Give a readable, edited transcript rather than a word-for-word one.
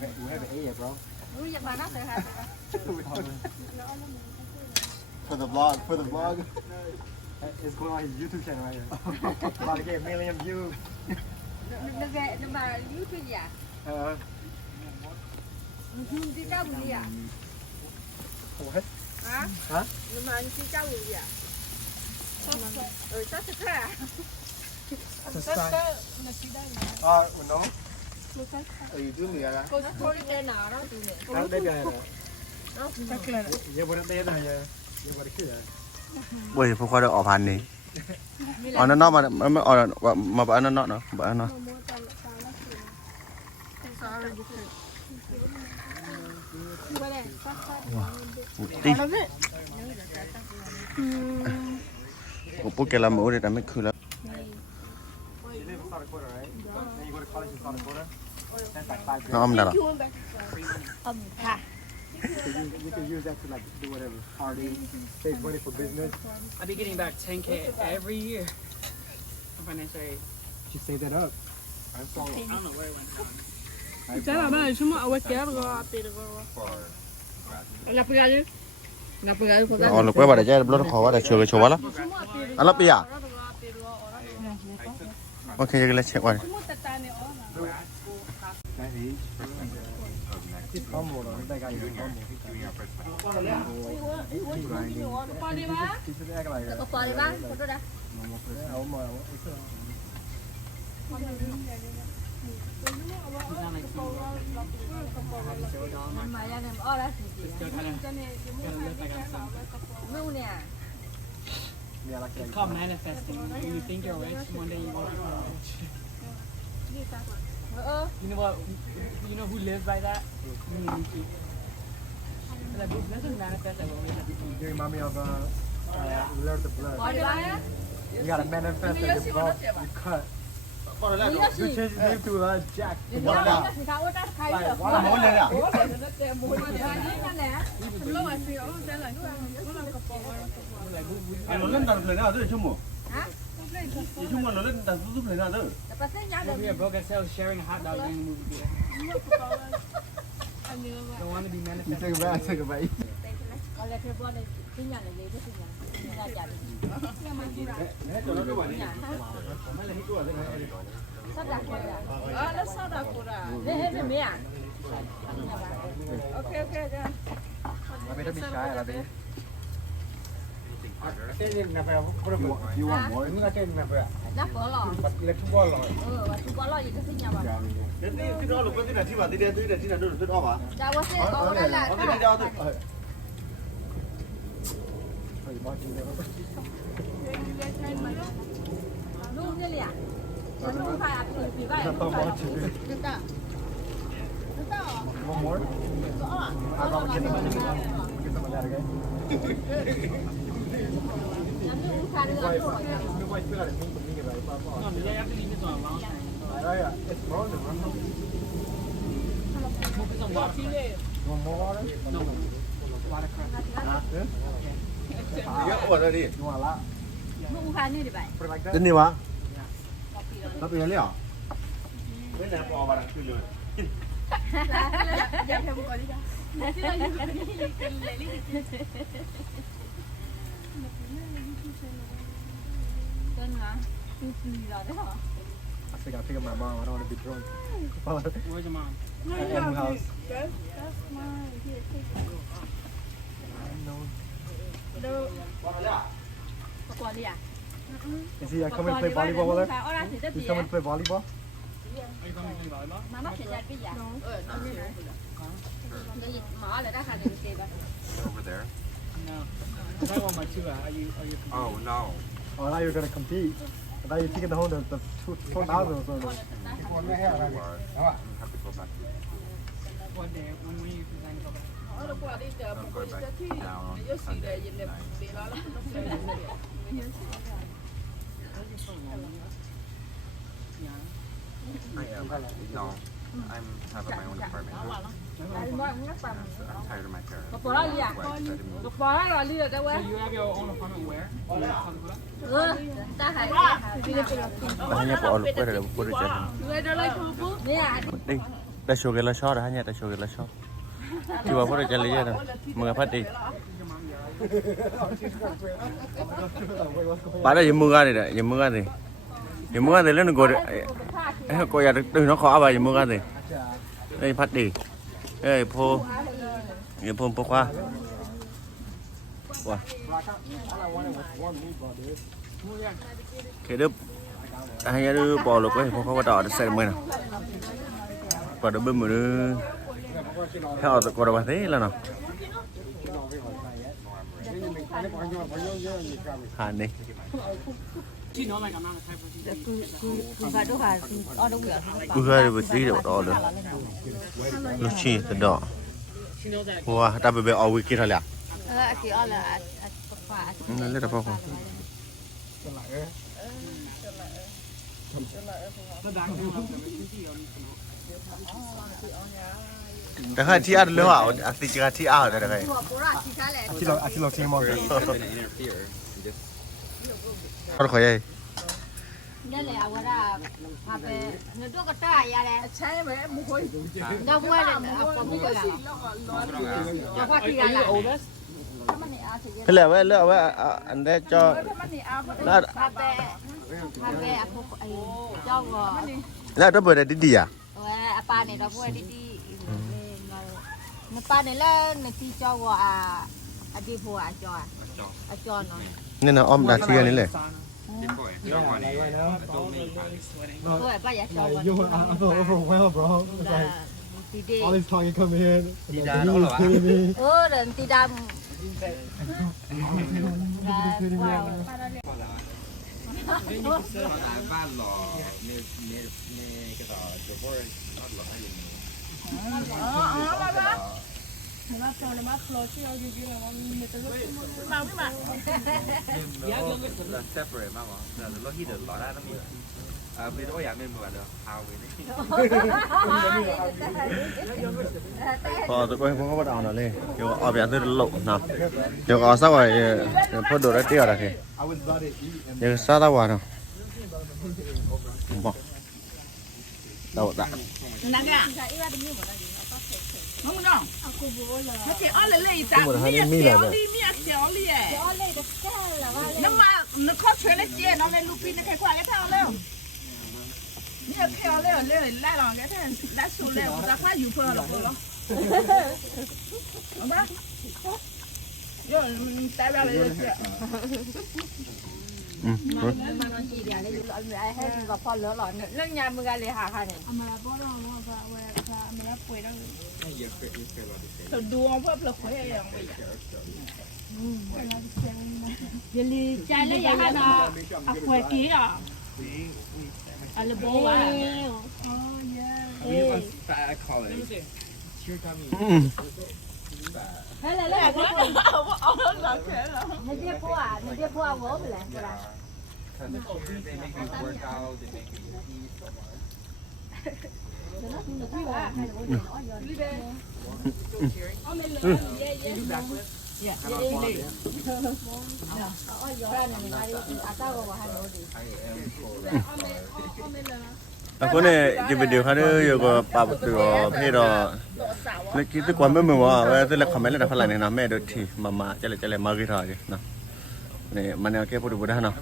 have an A, bro. For the vlog. It's going on his YouTube channel right here. About to get 1 million views. What? Hả? Nhưng mà anh chỉ trao gì à? Chắc thật à? No? You do me, ¿verdad? Cô thôi đây nào đó tụi này. Đây đây này. Giờ bữa đây này giờ. Giờ bữa kia. เว้ยพวกเขาได้ออกพันนี่อ๋อนั่นนอกมาอ๋อมาบ้านนั่นนอกเนาะบ้านเนาะตีผมพูดแกละมือเลยแต่ไม่คือแล้ว You live in South Dakota, right? Then you go to college in South Dakota. That's like 5 grand. น้องมันได้หรอ ค่ะ So you can use that to like do whatever, party, save money for business. I'll be getting back 10K every year from financial aid. Just save that up. I don't know where it went now. Chắc là ba chúng mà ở kéo rồi, tiền rồi. Gặp cái gì? Gặp cái gì? อ๋อลูกไปบ้านเดี๋ยวจะรถขอว่าเดี๋ยวช่วยช่วยว่าละอันละปีอ่ะโอเคจะเลยเช็คไว้ It's humble though. That guy is humble. He should act like that. Có phơi ba, có đó đã. Yeah, oh my. Mà ra này ở đó thì gì? Still kind of live like I'm something. Ngu nè. Yeah, like It's that. called manifesting. When you think you're rich, one day you won't be rich. You know what? You know who lives by that? Me and Nikki. Like, let's just manifest that we're rich. You remind me of Lord the Blood. Bỏ đi ba. You gotta manifest that your boss you cut. You change his name to Jack. Thì nó thì sao ở đó khai được. Wow, muốn lên à? nó lên đặt lời nào chứ chung chứ chung mà nó lên đặt giúp lời nào chứ We are broke as hell sharing a hot dog during the movie theater. Don't want to be You manifesting. take it back, take it back. hết rồi nó các bạn đi mấy là hết rồi Nó sao đặc của à? Thế hết rồi mẹ à? Ok. Maybe don't be shy, Rabi. You want more? You not never. Nắp vỡ lò. But electrical law. Chú có lo gì cái sinh nhà bà? cái đó là cái gì mà đi đây là đâu được đó hả Dạ, bác sĩ có đây là cái đi đâu thôi luôn như lẹ. Nó luôn phải thì vậy. One more? I'll probably get some of that again. New white feel like it's mean to me, right? No, the day after you this one a long time. Yeah, it's wrong. Focus on water. Want more water? No. Water crap. cái ủa ra đi You want a lot? Nó uống khai như vậy. Put it like that? ที่นี่วะ nó bị lấy à cái này bỏ vào đặt chui rồi Dạ, không có đi đâu. Cân hả? Rồi đấy hả? I think I'll pick up my mom. I don't want to be drunk. Where's your mom? At Emma house. Có quà đi à? Is he coming to play volleyball with her? Ở đây thì tất He's gì coming to play volleyball? Are you going to play volleyball? mà mắc sẽ ra cái gì? Cái gì mở lại đó thành cái gì vậy? over there No. I want my two. Are you? oh no Oh, I thought you were gonna compete. I thought you were taking the whole the 4,000 or something. have to go back What day? When you plan to go back? Ở qua đi chờ I'm going back now on nhớ xì Sunday đề gì đẹp bị đó lắm. Yeah. I am no I'm having my own apartment Tại mọi người bằng so I'm tired of my parents có đó gì à? That's why I decided to move. Có đó rồi đi rồi đâu So quên. you have your own apartment where? In South Dakota? Ta hãy อันนี้พอลูกไปเดี๋ยวพูดจะ Người đó lấy thu phú. Nè. ดิ้ง แต่โชว์กันละชอบนะฮะเนี่ยแต่โชว์กันละชอบที่ว่าพวกเราจะเลี้ยงนะมึงกับพัดดีป้าได้ยินมือกันเลยยินมือกันเลยยินมือกันเลยแล้วนึกว่าก็อยากตื่นน้องขออะไรยินมือกันเลยไอ้พัดดีไอ้โพยินโพพกว่าว้าเคดึบให้ยัดบอลลูกไว้พวกเขาก็ต่อได้เสร็จมั้ยนะก็ได้เบิ่มมือถ้าเอาตัวเราไปที่แล้วเนาะหานี่ ที่น้องอะไรกันบ้างใช่ไหม กูไปดูค่ะอ้อดูเหลือ กูเคยไปตีเดี๋ยวต่อเลยลูกชีตดอกหัวตาเบเบเอาวิกิทอะไรอ่ะ กี่อ้อเลยฝา นั่นเรียกอะไรพ่อแต่ใครที่อ่านเรื่องอ่ะอัติจิกาที่อ่านอะไร หัวปูระที่ใช่แหละ Aquilo que mong. เขาขอยัย นี่แหละว่าได้พาไปนึกดูก็ได้ยาแหละใช่ไหมมุ้ยเจ้ามุ้ยเลยเอาความมุ้ยละเอาความที่อะไร เลือกไว้เลือกไว้อันได้จอแล้ว พาไปอ่ะพวกไอ้เจ้าก็ แล้วถ้าเปิดได้ดีอ่ะ ว่าป้าเนี่ยเราพูดดีๆมันป้าเนี่ยแล้วในที่เจ้าว่าอดีตผัวจอเนาะ นี่นะอ้อมดาเทียนี่เลย เออป้าอยากจอ You were overwhelmed, bro. It's like ตีเด all this talking coming in. He was kidding me. เออเดินตีดำ separate มากมั้งแต่รถที่เดินต่อได้ต้องมีมีตัวอย่างเป็นเหมือนเดิมเอาไว้นี่ พอตัวก็พวกเขาไปเอาหน่อยเลยเดี๋ยวเอาไปอันนี้หลบนะเดี๋ยวเอาสักไว้พอโดดได้เตี้ยอะไรที I was about to eat and เดี๋ยวซาตาวันเนาะบอกเราด่า 那个，我们讲，那些俺来一张，米小的，米小的哎，那么那靠出来接，那来路边那开快给他了，你要漂亮来了给他来收来，我咋还有不了了？好吧，要代表了就是。 อืม มันนอนจีเดียวเลยอยู่ให้กับพ่อเหลือหลอนเรื่องยามมือกันเลยค่ะค่ะเนี่ย 都多我不会呀。 อย่าลืมใจแล้วอย่าให้เราเอาขวดกี้อ่ะอะไรบ้างวะ อืม เฮ้ยแล้วก็ไม่เรียกพวกไม่เรียกพวกโว้ไปเลยก็ได้ คนนี้จะไปดูเขาเนี่ยอยู่กับป้าตัวพี่รอแล้วคิดถึงความไม่เหมือนว่าเวลาที่เราคอมเมนต์อะไรพลังเนี่ยนะแม่ดูทีมาจะเลยมากี่ทอจีเนาะนี่มันเอาแค่พูดได้เนาะ